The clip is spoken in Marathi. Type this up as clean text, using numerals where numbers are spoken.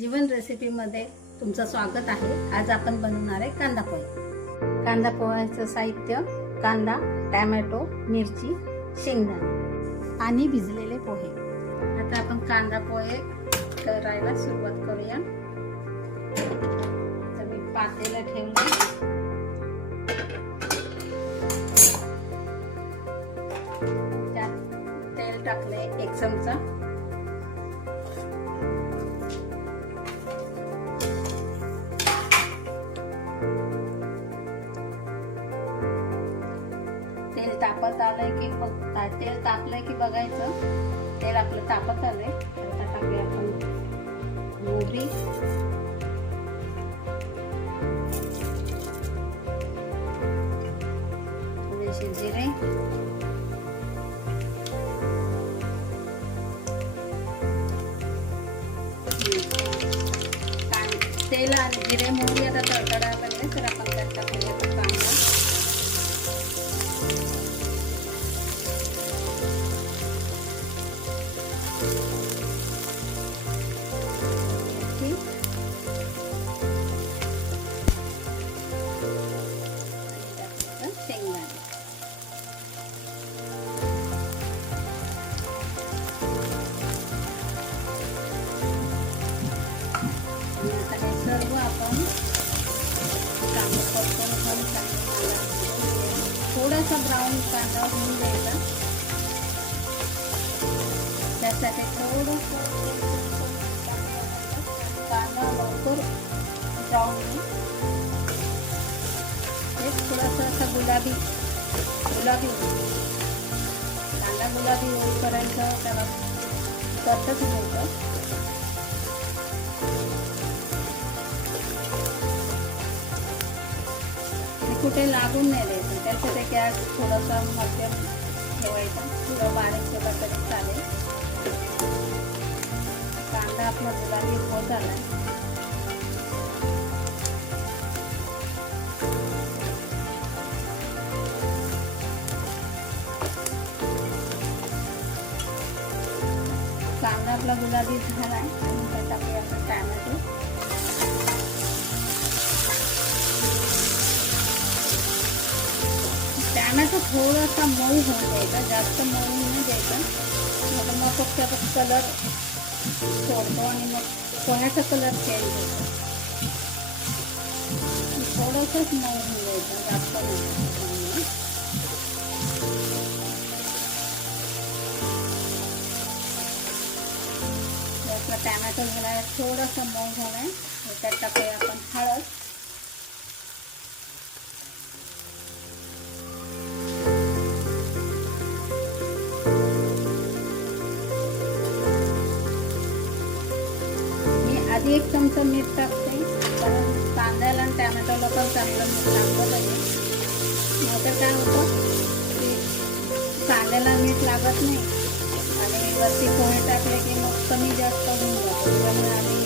जीवन रेसिपीमध्ये तुमचं स्वागत आहे। आज आपण बनवणार आहे कांदा पोहे। कांदा पोह्याचं साहित्य: कांदा, टोमॅटो, मिरची, शेंगदाणे आणि भिजलेले पोहे। आता आपण कांदा पोहे करायला सुरुवात करूया। तर मी पातेलं ठेवलं, त्यात तेल टाकले 1 चमचा। तेल तापत आलंय की तेल तापलंय की बघायचं। तेल आपलं तापत आलंय, आता टाकूया आपण मोहरी, थोडेसे जिरे, तेल आणि जिरे मोहरी आता तडतडायला लागले तर आपण त्यात टाकूया कांदा, शेंगदाणे। आता हे सर्व आपण कांदा परतून घेऊन थोडासा ब्राऊन कांदा होऊन द्यायचा। त्यासाठी थोडंसं कांदा लवकर ब्राऊन होईल, थोडासा असा गुलाबी होईल। कांदा गुलाबी होईपर्यंत त्याला परतच घ्यायचं। कुठे लागून नाही द्यायचं, त्यासाठी गॅस थोडासा मध्यम ठेवायचा, थोडं बारीक केला तरी चालेल। कांदा आपला गुलाबी होत आला, कांदा आपला गुलाबी झाला आहे आणि त्यात टाकूया आपण टोमॅटो। टोमॅटो थोडासा मऊ होऊन द्यायचा, जास्त मऊ नाही द्यायचा, मग फक्त कलर सोडतो आणि मग पोह्याचा कलर चेंज होतो। थोडंसंच मऊ होऊन द्यायचं, जास्त नाही। आपला टोमॅटो झालाय, थोडासा मऊ झालाय, त्यात टाकूया आपण हळद, आधी 1 चमचा मीठ टाकते, कारण कांद्याला आणि टोमॅटोला पण चांगलं मीठ लागलं पाहिजे। नाहीतर काय होतं की कांद्याला मीठ लागत नाही आणि वरती पोहे टाकले की मग कमी जास्त होऊन जातं। त्यामुळे आधी